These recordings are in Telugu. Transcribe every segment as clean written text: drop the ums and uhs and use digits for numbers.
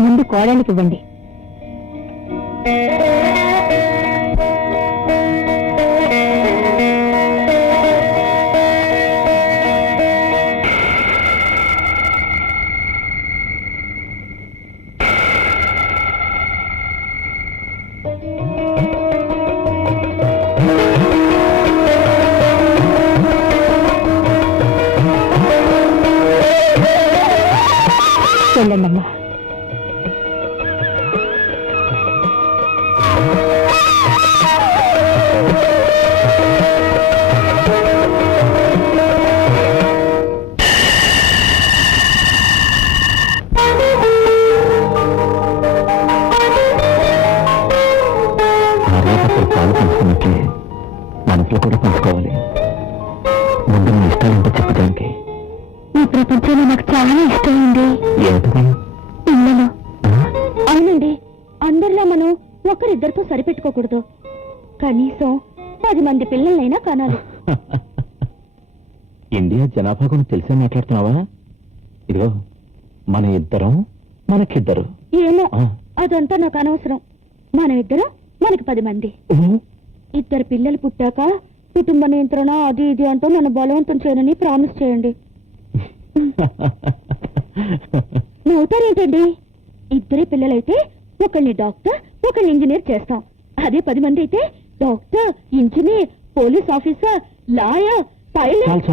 ముందు కోడలికి ఇవ్వండి. వెళ్ళండమ్మా. పాలు పంచుకున్నట్లే మనసులో కూడా పంచుకోవాలి. ముందు మీ ఇష్టాలేంటో చెప్పడానికి. ఈ ప్రపంచంలో నాకు చాలా ఇష్టమైంది. ఏంటది? పిల్లలు. అవునండి, అందరిలో మనం ఒకరిద్దరితో సరిపెట్టుకోకూడదు. కనీసం 10 మంది పిల్లలైనా కనాలి. ఇండియా జనాభా గురించి తెలిసే మాట్లాడుతున్నావా? ఇదిగో, మన ఇద్దరం మనకిద్దరు. ఏమో, అదంతా నాకు అనవసరం. మనం ఇద్దరం మనకి 10 మంది. 2 పిల్లలు పుట్టాక కుటుంబ నియంత్రణ అది ఇది అంటూ నన్ను బలవంతం చేయనని ప్రామిస్ చేయండి. నవ్వుతారేంటండి? 2 పిల్లలైతే ఒకళ్ళని డాక్టర్ ఒకళ్ళని ఇంజనీర్ చేస్తాం. అదే 10 మంది అయితే doctor, engineer, police officer, lawyer, pilot.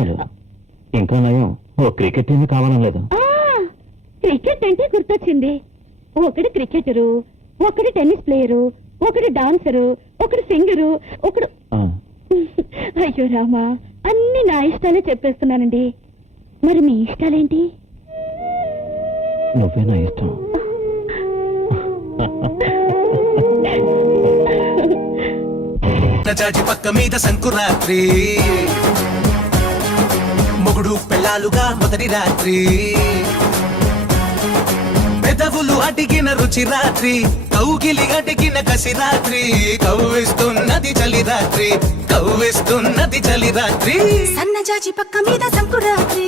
ఇంకా నయం, ఓ క్రికెట్ టీమ్ కావాలని లేదు. క్రికెట్ అంటే గుర్తొచ్చింది. ఒకడు క్రికెటరు, ఒకడు టెన్నిస్ ప్లేయరు, ఒకడు డాన్సరు, ఒకడు సింగరు, ఒకడు. అయ్యో రామా, అన్ని నా ఇష్టాలే చెప్పేస్తున్నానండి. మరి మీ ఇష్టాలేంటి? నువ్వే నా ఇష్టం. చాచి పక్క మీద సంకురాత్రి, మొగుడు పెళ్ళాలుగా మొదటి రాత్రి, పెదవులు అడిగిన రుచి రాత్రి, కౌగిలి అడిగిన కసి రాత్రి, కవ్విస్తున్నది చలి రాత్రి, కవ్విస్తున్నది చలి రాత్రి. సన్నజాజి పక్క మీద సంకురాత్రి.